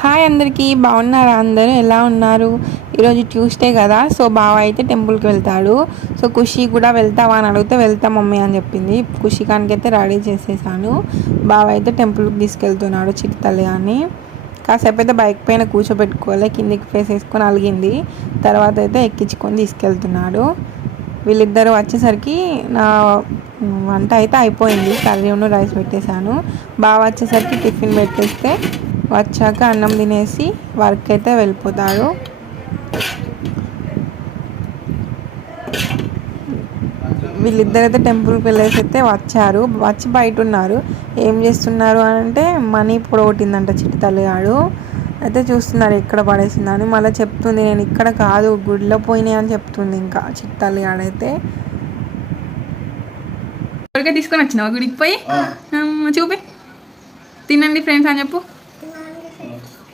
Hi అందరికీ, బాగున్నారా? అందరూ ఎలా ఉన్నారు? ఈరోజు ట్యూస్డే కదా, సో బావ అయితే టెంపుల్కి వెళ్తాడు. సో ఖుషి కూడా వెళ్తావా అని అడిగితే వెళ్తా మమ్మీ అని చెప్పింది. ఖుషికానికి అయితే రెడీ చేసేసాను. బావ అయితే టెంపుల్కి తీసుకెళ్తున్నాడు చిట్టి తల్లి అని. కాసేపు అయితే బైక్ పైన కూర్చోబెట్టుకోవాలి, కిందికి ఫేస్ వేసుకొని అలిగింది. తర్వాత అయితే ఎక్కించుకొని తీసుకెళ్తున్నాడు. వీళ్ళిద్దరు వచ్చేసరికి నా వంట అయితే అయిపోయింది. కర్రీ రైస్ పెట్టేశాను. బావ వచ్చేసరికి టిఫిన్ పెట్టేస్తే వచ్చాక అన్నం తినేసి వర్క్ అయితే వెళ్ళిపోతాడు. వీళ్ళిద్దరైతే టెంపుల్కి వెళ్ళేసి అయితే వచ్చి బయట ఉన్నారు. ఏం చేస్తున్నారు అని అంటే మనీ పొడగొట్టిందంట చిట్టి తల్లిగాడు. అయితే చూస్తున్నారు ఎక్కడ పడేసిందని. మళ్ళీ చెప్తుంది నేను ఇక్కడ కాదు గుడిలో పోయినాయి అని చెప్తుంది. ఇంకా చిట్టి తల్లిగాడైతే తీసుకొని వచ్చినావు గుడికి పోయి చూపి తినండి ఫ్రెండ్స్ అని చెప్పు.